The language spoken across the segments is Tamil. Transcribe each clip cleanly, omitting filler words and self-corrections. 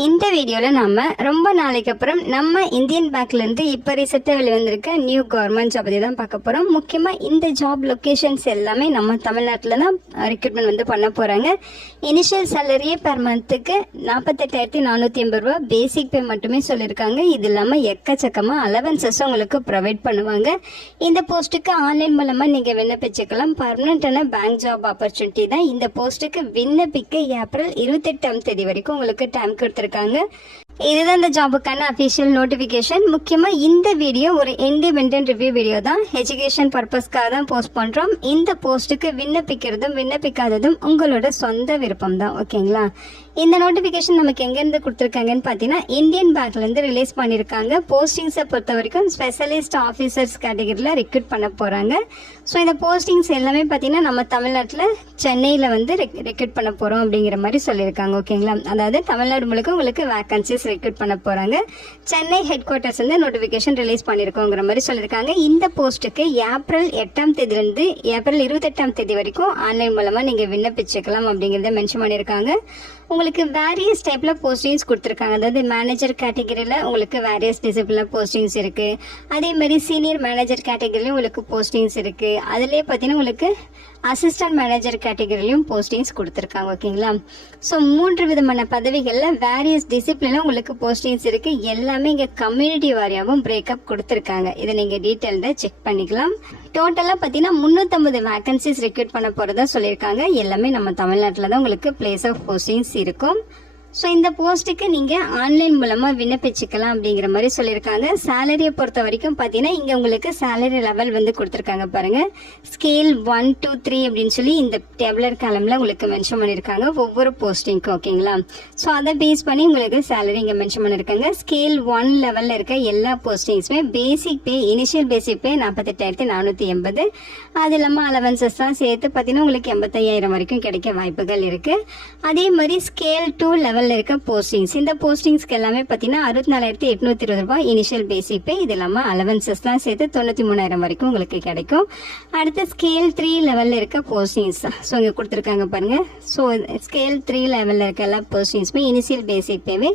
இந்த வீடியோவில் நம்ம ரொம்ப நாளைக்கு அப்புறம் நம்ம இந்தியன் பேங்க்லேருந்து இப்போ ரீசெண்டாக வெளிவந்திருக்க நியூ கவர்மெண்ட் ஜாப் பற்றி தான் பார்க்க போகிறோம். முக்கியமாக இந்த ஜாப் லொக்கேஷன்ஸ் எல்லாமே நம்ம தமிழ்நாட்டில் தான் ரெக்ரூட்மெண்ட் வந்து பண்ண போகிறாங்க. இனிஷியல் சேலரியே பெர் மந்த்துக்கு 48,480 ரூபா பேசிக் பே மட்டுமே சொல்லியிருக்காங்க. இது இல்லாமல் எக்கச்சக்கமாக அலவன்சஸ் உங்களுக்கு ப்ரொவைட் பண்ணுவாங்க. இந்த போஸ்ட்டுக்கு ஆன்லைன் மூலமாக நீங்கள் விண்ணப்பிச்சுக்கலாம். பர்மனெண்டான பேங்க் ஜாப் ஆப்பர்ச்சுனிட்டி தான். இந்த போஸ்ட்டுக்கு விண்ணப்பிக்க ஏப்ரல் 28ஆம் தேதி வரைக்கும் உங்களுக்கு டைம் கொடுத்துருக்காங்க. இதுதான் இந்த ஜாபுக்கான அஃபிஷியல் நோட்டிஃபிகேஷன். முக்கியமாக இந்த வீடியோ ஒரு இண்டிபெண்டன்ட் ரிவ்யூ வீடியோ தான். எஜுகேஷன் பர்பஸ்க்காக தான் போஸ்ட் பண்ணுறோம். இந்த போஸ்ட்டுக்கு விண்ணப்பிக்கிறதும் விண்ணப்பிக்காததும் உங்களோட சொந்த விருப்பம் தான். ஓகேங்களா? இந்த நோட்டிஃபிகேஷன் நமக்கு எங்கேருந்து கொடுத்துருக்காங்கன்னு பார்த்தீங்கன்னா இந்தியன் பேங்க்லேருந்து ரிலீஸ் பண்ணியிருக்காங்க. போஸ்டிங்ஸை பொறுத்த வரைக்கும் ஸ்பெஷலிஸ்ட் ஆஃபீஸர்ஸ் கேட்டகரியில் ரெக்ரூட் பண்ண போகிறாங்க. ஸோ இந்த போஸ்டிங்ஸ் எல்லாமே பார்த்தீங்கன்னா நம்ம தமிழ்நாட்டில் சென்னையில் வந்து ரெக்ரூட் பண்ண போகிறோம் அப்படிங்கிற மாதிரி சொல்லியிருக்காங்க. ஓகேங்களா? அதாவது தமிழ்நாடு முழுக்க உங்களுக்கு வேகன்சிஸ் ரெக்ரூட் பண்ண போகிறாங்க. சென்னை ஹெட் குவார்ட்டர்ஸ் வந்து நோட்டிஃபிகேஷன் ரிலீஸ் பண்ணியிருக்கோங்கிற மாதிரி சொல்லியிருக்காங்க. இந்த போஸ்ட்டுக்கு ஏப்ரல் 8ஆம் தேதியிலேருந்து ஏப்ரல் 28ஆம் தேதி வரைக்கும் ஆன்லைன் மூலமாக நீங்கள் விண்ணப்பிச்சுக்கலாம் அப்படிங்கிறத மென்ஷன் பண்ணியிருக்காங்க. உங்களுக்கு வேரியஸ் டைப்பில் போஸ்டிங்ஸ் கொடுத்துருக்காங்க. அதாவது மேனேஜர் கேட்டகரியில் உங்களுக்கு வேரியஸ் டிசிப்ளினில் போஸ்டிங்ஸ் இருக்குது. அதே மாதிரி சீனியர் மேனேஜர் கேட்டகரியிலும் உங்களுக்கு போஸ்டிங்ஸ் இருக்குது. அதுலேயே பார்த்தீங்கன்னா உங்களுக்கு அசிஸ்டன்ட் மேனேஜர் கேட்டகரியிலையும் போஸ்டிங்ஸ் கொடுத்துருக்காங்க. ஓகேங்களா? ஸோ 3 விதமான பதவிகளில் வேரியஸ் டிசிப்ளினில் உங்களுக்கு போஸ்டிங்ஸ் இருக்குது. எல்லாமே இங்கே கம்யூனிட்டி வாரியாகவும் பிரேக்கப் கொடுத்துருக்காங்க. இதை நீங்கள் டீட்டெயில்டாக செக் பண்ணிக்கலாம். டோட்டலாக பார்த்தீங்கன்னா 350 வேகன்சிஸ் ரெக்ரூட் பண்ண போகிறதா சொல்லியிருக்காங்க. எல்லாமே நம்ம தமிழ்நாட்டில் தான் உங்களுக்கு பிளேஸ் ஆஃப் போஸ்டிங்ஸ் இருக்கும். ஸோ இந்த போஸ்ட்டுக்கு நீங்கள் ஆன்லைன் மூலமாக விண்ணப்பிச்சுக்கலாம் அப்படிங்கிற மாதிரி சொல்லியிருக்காங்க. சேலரியை பொறுத்த வரைக்கும் பார்த்தீங்கன்னா இங்கே உங்களுக்கு சேலரி லெவல் வந்து கொடுத்துருக்காங்க பாருங்கள். ஸ்கேல் 1 to 3 அப்படின்னு சொல்லி இந்த டேபுலர் காலமில் உங்களுக்கு மென்ஷன் பண்ணியிருக்காங்க ஒவ்வொரு போஸ்டிங்க்கும். ஓகேங்களா? ஸோ அதை பேஸ் பண்ணி உங்களுக்கு சேலரி இங்கே மென்ஷன் பண்ணியிருக்காங்க. ஸ்கேல் 1 லெவலில் இருக்க எல்லா போஸ்டிங்ஸுமே பேசிக் பே இனிஷியல் பேசிக் பே 48,480. அது இல்லாமல் அலவன்சஸ்லாம் சேர்த்து பார்த்தீங்கன்னா உங்களுக்கு 85,000 வரைக்கும் கிடைக்க வாய்ப்புகள் இருக்குது. அதே மாதிரி ஸ்கேல் 2 லெவல் இருக்க போஸ்டிங்ஸ், இந்த போஸ்டிங்ஸ்க்கு எல்லாமே பார்த்தீங்கன்னா 64,820 ரூபாய் இனிஷியல் பேசிக் பே. இது இல்லாமல் அலவன்சஸ்லாம் சேர்த்து 93,000 வரைக்கும் உங்களுக்கு கிடைக்கும். அடுத்து ஸ்கேல் 3 லெவலில் இருக்க போஸ்டிங்ஸ் ஸோ இங்கே கொடுத்துருக்காங்க பாருங்க. ஸோ ஸ்கேல் 3 லெவலில் இருக்க எல்லா போஸ்டிங்ஸுமே இனிஷியல் பேசிக் பேவே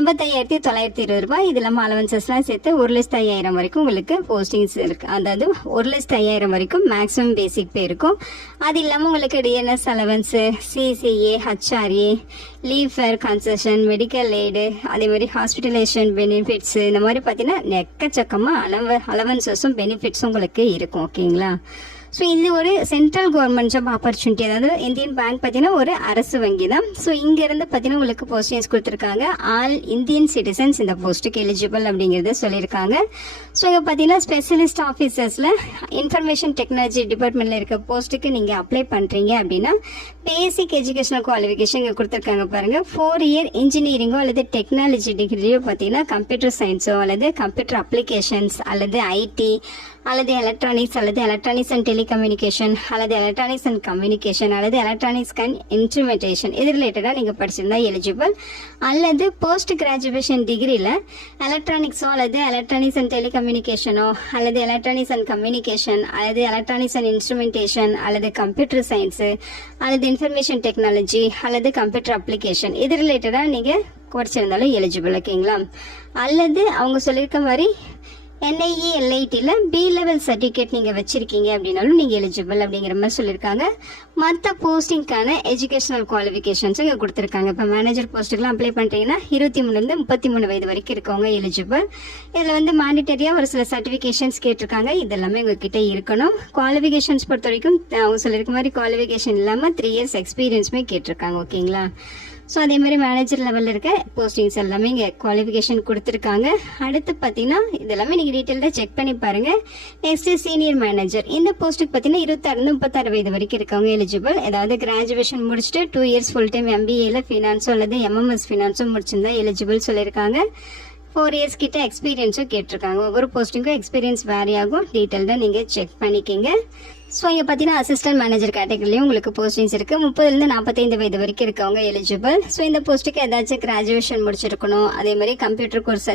85,920 ரூபாய். இது இல்லாமல் அலவன்சஸ்லாம் சேர்த்து 1,05,000 வரைக்கும் உங்களுக்கு போஸ்டிங்ஸ் இருக்கு. அதாவது 1,05,000 வரைக்கும் மேக்ஸிமம் பேசிக் பே இருக்கும். அது இல்லாமல் உங்களுக்கு TNS allowance, CCA, HRA, leave fare concession, medical aid, அதே மாதிரி ஹாஸ்பிட்டலைசேஷன் பெனிஃபிட்ஸு, இந்த மாதிரி பார்த்தீங்கன்னா எக்கச்சக்கமாக அலவன்சஸும் பெனிஃபிட்ஸும் உங்களுக்கு இருக்கும். ஓகேங்களா? ஸோ இது ஒரு சென்ட்ரல் கவர்மெண்ட் ஜாப் ஆப்பர்ச்சுனிட்டி. அதாவது இந்தியன் பேங்க் பார்த்தீங்கன்னா ஒரு அரசு வங்கி தான். ஸோ இங்கேருந்து பார்த்தீங்கன்னா உங்களுக்கு போஸ்டிங்ஸ் கொடுத்துருக்காங்க. ஆல் இந்தியன் சிட்டிசன்ஸ் இந்த போஸ்ட்டுக்கு எலிஜிபிள் அப்படிங்கிறத சொல்லியிருக்காங்க. ஸோ இங்கே பார்த்தீங்கன்னா ஸ்பெஷலிஸ்ட் ஆஃபீஸர்ஸில் இன்ஃபர்மேஷன் டெக்னாலஜி டிபார்ட்மெண்ட்டில் இருக்க போஸ்ட்டுக்கு நீங்கள் அப்ளை பண்ணுறீங்க அப்படின்னா பேசிக் எஜுகேஷனல் குவாலிஃபிகேஷன் இங்கே கொடுத்துருக்காங்க பாருங்கள். 4 இயர் இன்ஜினியரிங்கோ அல்லது டெக்னாலஜி டிகிரியோ பார்த்தீங்கன்னா கம்ப்யூட்டர் சயின்ஸோ அல்லது கம்ப்யூட்டர் அப்ளிகேஷன்ஸ் அல்லது ஐடி அல்லது எலக்ட்ரானிக்ஸ் அல்லது எலக்ட்ரானிக்ஸ் அண்ட் டெலிகம்யூனிகேஷன் அல்லது எலக்ட்ரானிக்ஸ் அண்ட் கம்யூனிகேஷன் அல்லது எலக்ட்ரானிக்ஸ் அண்ட் இன்ஸ்ட்ருமெண்டேஷன் இது ரிலேட்டடாக நீங்கள் படிச்சிருந்தா எலிஜிபிள். அல்லது போஸ்ட் கிராஜுவேஷன் டிகிரியில் எலக்ட்ரானிக்ஸோ அல்லது எலக்ட்ரானிக்ஸ் அண்ட் டெலிகம்யூனிகேஷனோ அல்லது எலக்ட்ரானிக்ஸ் அண்ட் கம்யூனிகேஷன் அல்லது எலக்ட்ரானிக்ஸ் அண்ட் இன்ஸ்ட்ருமெண்டேஷன் அல்லது கம்ப்யூட்டர் சயின்ஸு அல்லது இன்ஃபர்மேஷன் டெக்னாலஜி அல்லது கம்ப்யூட்டர் அப்ளிகேஷன் இது ரிலேட்டடாக நீங்கள் படிச்சிருந்தாலும் எலிஜிபிள். ஓகேங்களா? அல்லது அவங்க சொல்லியிருக்க மாதிரி NIE LITயில் B லெவல் சர்டிஃபிகேட் நீங்கள் வச்சுருக்கீங்க அப்படின்னாலும் நீங்கள் எலிஜிபிள் அப்படிங்கிற மாதிரி சொல்லியிருக்காங்க. மற்ற போஸ்டிங்கான எஜுகேஷனல் குவாலிஃபிகேஷன்ஸும் இங்கே கொடுத்துருக்காங்க. இப்போ மேனேஜர் போஸ்ட்டுக்கெலாம் அப்ளை பண்ணுறீங்கன்னா 23 to 33 வயது வரைக்கும் இருக்கவங்க எலிஜிபிள். இதில் வந்து மேண்டிட்டரியாக ஒரு சில சர்டிஃபிகேஷன்ஸ் கேட்டிருக்காங்க. இதெல்லாமே உங்ககிட்ட இருக்கணும். குவாலிஃபிகேஷன்ஸ் பொறுத்த வரைக்கும் அவங்க சொல்லியிருக்க மாதிரி குவாலிஃபிகேஷன் இல்லாமல் 3 இயர்ஸ் எக்ஸ்பீரியன்ஸுமே கேட்டிருக்காங்க. ஓகேங்களா? ஸோ அதே மாதிரி மேனேஜர் லெவலில் இருக்க போஸ்டிங்ஸ் எல்லாமே இங்கே குவாலிஃபிகேஷன் கொடுத்துருக்காங்க. அடுத்து பார்த்தீங்கன்னா இதெல்லாமே நீங்கள் டீட்டெயில்டாக செக் பண்ணி பாருங்கள். நெக்ஸ்ட்டு சீனியர் மேனேஜர் இந்த போஸ்ட்டுக்கு பார்த்தீங்கன்னா 26 to 36 வயது வரைக்கும் இருக்கவங்க எலிஜிபிள். ஏதாவது கிராஜுவேஷன் முடிச்சுட்டு 2 இயர்ஸ் ஃபுல் டைம் MBAயில் ஃபினான்ஸோ அல்லது MMS ஃபினான்ஸும் முடிச்சிருந்தா எலிஜிபிள் சொல்லியிருக்காங்க. 4 இயர்ஸ் கிட்ட எக்ஸ்பீரியன்ஸும் கேட்டிருக்காங்க. ஒவ்வொரு போஸ்டிங்கும் எக்ஸ்பீரியன்ஸ் வேரி ஆகும். டீட்டெயில்டாக நீங்கள் செக் பண்ணிக்கோங்க. ஸோ இங்கே பார்த்தீங்கன்னா அசிஸ்டன்ட் மேனேஜர் கேட்டகரிலையும் உங்களுக்கு போஸ்டிங்ஸ் இருக்குது. 30 to 45 வயது வரைக்கும் இருக்கவங்க எலிஜிபிள். ஸோ இந்த போஸ்ட்டுக்கு ஏதாச்சும் கிராஜுவேஷன் முடிச்சிருக்கணும். அதே மாதிரி கம்ப்யூட்டர் கோர்ஸ்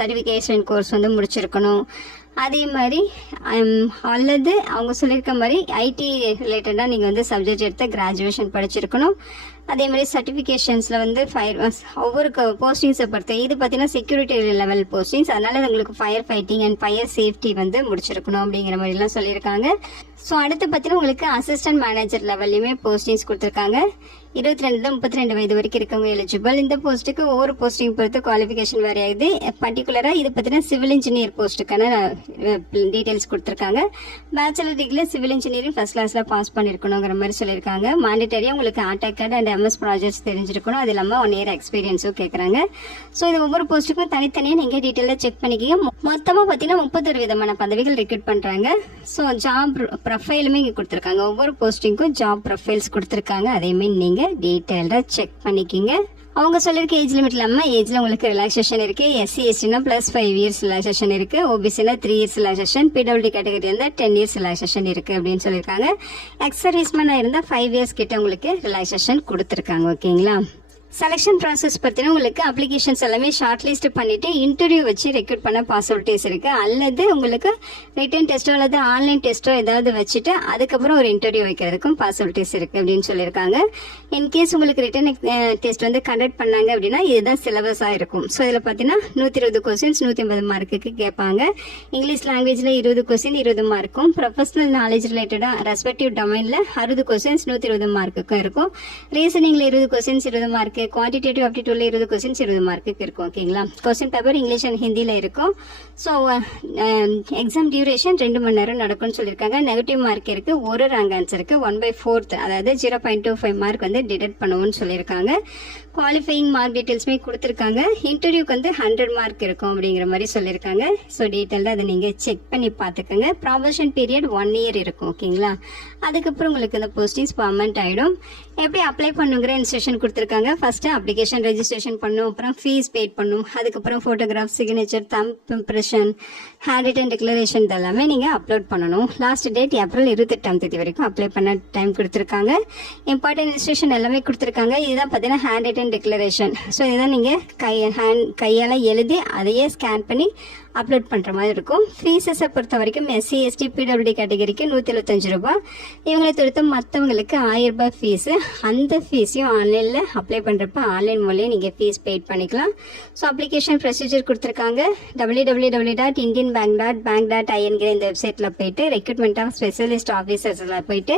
சர்டிஃபிகேஷன் கோர்ஸ் வந்து முடிச்சிருக்கணும். அதே மாதிரி அல்லது அவங்க சொல்லியிருக்க மாதிரி ஐடி ரிலேட்டடாக நீங்கள் வந்து சப்ஜெக்ட் எடுத்து கிராஜுவேஷன் படிச்சிருக்கணும். அதே மாதிரி சர்டிஃபிகேஷன்ஸில் வந்து ஒவ்வொரு போஸ்டிங்ஸை பொறுத்து இது பார்த்தீங்கன்னா செக்யூரிட்டி லெவல் போஸ்டிங்ஸ், அதனால உங்களுக்கு fire fighting and fire safety வந்து முடிச்சிருக்கணும் அப்படிங்கிற மாதிரிலாம் சொல்லியிருக்காங்க. ஸோ அடுத்து பார்த்தீங்கன்னா உங்களுக்கு அசிஸ்டன்ட் மேனேஜர் லெவல்லையுமே போஸ்டிங்ஸ் கொடுத்துருக்காங்க. 22 32 வயது வரைக்கும் இருக்கவங்க எலிஜிபிள். இந்த போஸ்ட்டுக்கு ஒவ்வொரு போஸ்டிங் பொறுத்து குவாலிஃபிகேஷன் வேரி ஆகுது. பர்டிகுலராக இது பார்த்தீங்கன்னா சிவில் இன்ஜினியர் போஸ்ட்டுக்கான டீட்டெயில்ஸ் கொடுத்துருக்காங்க. பேச்சுலர் டிகிரியில் சிவில் இன்ஜினியரிங் ஃபர்ஸ்ட் கிளாஸில் பாஸ் பண்ணியிருக்கணுங்கிற மாதிரி சொல்லியிருக்காங்க. மாண்டேட்டரியாக உங்களுக்கு AutoCAD அண்ட் MS ப்ராஜெக்ட்ஸ் தெரிஞ்சிருக்கணும். அது இல்லாமல் 1 year எக்ஸ்பீரியன்ஸும் கேட்குறாங்க. ஸோ இது ஒவ்வொரு போஸ்ட்டுக்கும் தனித்தனியாக நீங்கள் டீட்டெயிலாக செக் பண்ணிக்கிங்க. மொத்தமாக பார்த்தீங்கன்னா 31 விதமான பதவிகள் ரெக்ரூட் பண்ணுறாங்க. ஸோ ஜாப் ப்ரொஃபைலுமே இங்கே கொடுத்துருக்காங்க. ஒவ்வொரு போஸ்டிங்க்கும் ஜாப் ப்ரொஃபைல்ஸ் கொடுத்துருக்காங்க. அதேமாரி நீங்கள் டீட்டெயில்டாக செக் பண்ணிக்கிங்க. அவங்க சொல்லியிருக்க ஏஜ் லிமிட் இல்லாமல் ஏஜில் உங்களுக்கு ரிலாக்ஸேஷன் இருக்குது. SC STனா +5 years ரிலாக்ஸேஷன் இருக்குது. OBCனா 3 years ரிலாக்ஸேஷன். PWD கேட்டகரி இருந்தால் 10 years ரிலாக்ஸேஷன் இருக்குது அப்படின்னு சொல்லியிருக்காங்க. எக்ஸ் சர்வீஸ்மேனாக இருந்தால் 5 years கிட்ட உங்களுக்கு ரிலாக்ஸேஷன் கொடுத்துருக்காங்க. ஓகேங்களா? செலெக்ஷன் ப்ராசஸ் பார்த்தீங்கன்னா உங்களுக்கு அப்ளிகேஷன்ஸ் எல்லாமே ஷார்ட் லிஸ்ட் பண்ணிட்டு இன்டர்வியூ வச்சு ரெக்ரூட் பண்ண பாசிபிலிட்டிஸ் இருக்கு. அல்லது உங்களுக்கு ரிட்டன் டெஸ்ட்டோ அல்லது ஆன்லைன் டெஸ்ட்டோ ஏதாவது வச்சுட்டு அதுக்கப்புறம் ஒரு இன்டர்வியூ வைக்கிறதுக்கும் பாசிபிலிட்டிஸ் இருக்கு அப்படின்னு சொல்லியிருக்காங்க. இன்கேஸ் உங்களுக்கு ரிட்டன் டெஸ்ட் வந்து கண்டக்ட் பண்ணாங்க அப்படின்னா இதுதான் சிலபஸாக இருக்கும். ஸோ இதில் பார்த்தீங்கன்னா 120 கொஸ்டின்ஸ் 150 மார்க்குக்கு கேட்பாங்க. இங்கிலீஷ் லாங்குவேஜில் 20 கொஸ்டின் 20 மார்க்கும், ப்ரொஃபஷனல் நாலேஜ் ரிலேட்டடாக ரெஸ்பெக்டிவ் டொமைனில் 60 கொஸ்டின்ஸ் 120 மார்க்குக்கும் இருக்கும். ரீசனிங்கில் 20 கொஸ்டின்ஸ் 20 மார்க்கு, குவான்டிடேட்டிவ் ஆப்டிடியூட்ல 20 கொஸ்டின்ஸ் 20 மார்க்குக்கு இருக்கும். ஓகேங்களா? கொஸ்டின் பேப்பர் இங்கிலீஷ் அண்ட் ஹிந்தியில் இருக்கும். ஸோ எக்ஸாம் டியூரேஷன் 2 மணி நேரம் நடக்கும்னு சொல்லியிருக்காங்க. நெகட்டிவ் மார்க் இருக்கு, ஒரு ரேங்க் ஆன்சருக்கு 1/4 அதாவது 0.25 மார்க் வந்து டிடெக்ட் பண்ணுவோம்னு சொல்லியிருக்காங்க. குவாலிஃபையிங் மார்க் டீட்டெயில்ஸுமே கொடுத்துருக்காங்க. இன்டர்வியூக்கு வந்து 100 மார்க் இருக்கும் அப்படிங்கிற மாதிரி சொல்லியிருக்காங்க. ஸோ டீட்டெயிலாக அதை நீங்கள் செக் பண்ணி பார்த்துக்கோங்க. ப்ராபஷன் பீரியட் 1 year இருக்கும். ஓகேங்களா? அதுக்கப்புறம் உங்களுக்கு இந்த போஸ்டிங்ஸ் பர்மனெண்ட் ஆகிடும். எப்படி அப்ளை பண்ணுங்கிற இன்ஸ்ட்ரக்ஷன் கொடுத்துருக்காங்க. ஃபர்ஸ்ட் அப்ளிகேஷன் ரெஜிஸ்ட்ரேஷன் பண்ணும், அப்புறம் ஃபீஸ் பெய்ட் பண்ணும், அதுக்கப்புறம் photograph, signature, thumb impression, hand return declaration இதெல்லாமே நீங்கள் அப்லோட் பண்ணணும். லாஸ்ட் டேட் ஏப்ரல் 28 வரைக்கும் அப்ளை பண்ண டைம் கொடுத்துருக்காங்க. இம்பார்ட்டன்ட் இன்ஸ்ட்ரக்ஷன் எல்லாமே கொடுத்துருக்காங்க. இதுதான் பார்த்தீங்கன்னா ஹேண்ட் ரிட்டன் டிக்ளரேஷன். ஸோ இதுதான் நீங்கள் கையால் எழுதி அதையே ஸ்கேன் பண்ணி அப்லோட் பண்ணுற மாதிரி இருக்கும். ஃபீஸஸை பொறுத்த வரைக்கும் SC ST PWD கேட்டகரிக்கு 175 ரூபாய். இவங்களை பொறுத்த மற்றவங்களுக்கு 1000 ரூபாய் ஃபீஸு. அந்த ஃபீஸையும் ஆன்லைனில் அப்ளை பண்ணுறப்ப ஆன்லைன் மூலையும் நீங்கள் ஃபீஸ் பெய்ட் பண்ணிக்கலாம். ஸோ அப்ளிகேஷன் ப்ரொசீஜர் கொடுத்துருக்காங்க. www.indianbank.bank.in இந்த வெப்சைட்டில் போயிட்டு ரெக்ரூட்மெண்ட் ஆஃப் ஸ்பெஷலிஸ்ட் ஆஃபீஸர்ஸில் போயிட்டு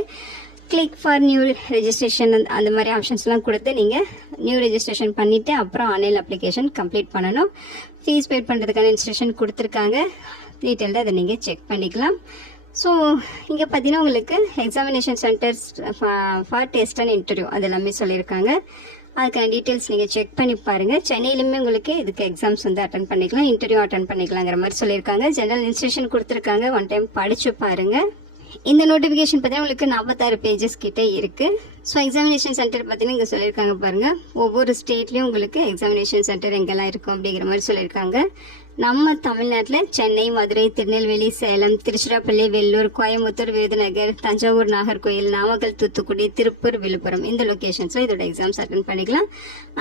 கிளிக் ஃபார் நியூ ரெஜிஸ்ட்ரேஷன் அந்த மாதிரி ஆப்ஷன்ஸ்லாம் கொடுத்து நீங்கள் நியூ ரெஜிஸ்ட்ரேஷன் பண்ணிவிட்டு அப்புறம் ஆன்லைன் அப்ளிகேஷன் கம்ப்ளீட் பண்ணணும். ஃபீஸ் பெய்ட் பண்ணுறதுக்கான இன்ஸ்ட்ரக்ஷன் கொடுத்துருக்காங்க. டீட்டெயில்டாக அதை நீங்கள் செக் பண்ணிக்கலாம். ஸோ இங்கே பார்த்தீங்கன்னா உங்களுக்கு examination centres for test and interview அது எல்லாமே சொல்லியிருக்காங்க. அதுக்கான டீட்டெயில்ஸ் நீங்கள் செக் பண்ணி பாருங்கள். சென்னையிலுமே உங்களுக்கு இதுக்கு எக்ஸாம்ஸ் வந்து அட்டன் பண்ணிக்கலாம், இன்டர்வியூ அட்டன் பண்ணிக்கலாங்கிற மாதிரி சொல்லியிருக்காங்க. ஜெனரல் இன்ஸ்ட்ரக்ஷன் கொடுத்துருக்காங்க. ஒன் டைம் படித்து பாருங்கள். இந்த நோட்டிஃபிகேஷன் பார்த்தீங்கன்னா உங்களுக்கு 46 பேஜஸ் கிட்டே இருக்குது. ஸோ எக்ஸாமினேஷன் சென்டர் பார்த்தீங்கன்னா இங்கே சொல்லியிருக்காங்க பாருங்கள். ஒவ்வொரு ஸ்டேட்லேயும் உங்களுக்கு எக்ஸாமினேஷன் சென்டர் எங்கெல்லாம் இருக்கும் அப்படிங்கிற மாதிரி சொல்லியிருக்காங்க. நம்ம தமிழ்நாட்டில் சென்னை, மதுரை, திருநெல்வேலி, சேலம், திருச்சிராப்பள்ளி, வெள்ளூர், கோயம்புத்தூர், விருதுநகர், தஞ்சாவூர், நாகர்கோயில், நாமக்கல், தூத்துக்குடி, திருப்பூர், விழுப்புரம் இந்த லொக்கேஷன்ஸில் இதோட எக்ஸாம்ஸ் அட்டன் பண்ணிக்கலாம்.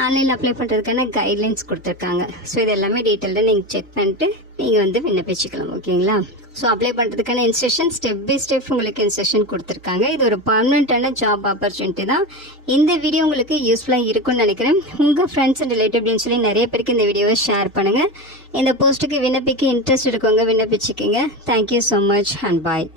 ஆன்லைனில் அப்ளை பண்ணுறதுக்கான கைட்லைன்ஸ் கொடுத்துருக்காங்க. ஸோ இது எல்லாமே டீட்டெயில்டாக நீங்கள் செக் பண்ணிட்டு நீங்கள் வந்து விண்ணப்பிச்சுக்கலாம். ஓகேங்களா? ஸோ அப்ளை பண்ணுறதுக்கான இன்ஸ்ட்ரக்ஷன் ஸ்டெப் பை ஸ்டெப் உங்களுக்கு இன்ஸ்ட்ரக்ஷன் கொடுத்துருக்காங்க. இது ஒரு பர்மனெண்ட்டான ஜாப் ஆப்பர்ச்சுனிட்டி தான். இந்த வீடியோ உங்களுக்கு யூஸ்ஃபுல்லாக இருக்கும்னு நினைக்கிறேன். உங்கள் ஃப்ரெண்ட்ஸ் அண்ட் ரிலேட்டிவ்னு சொல்லி நிறைய பேருக்கு இந்த வீடியோவை ஷேர் பண்ணுங்கள். இந்த போஸ்ட்டுக்கு விண்ணப்பிக்க இன்ட்ரெஸ்ட் இருக்கவங்க விண்ணப்பிச்சுக்கோங்க. Thank you so much and bye.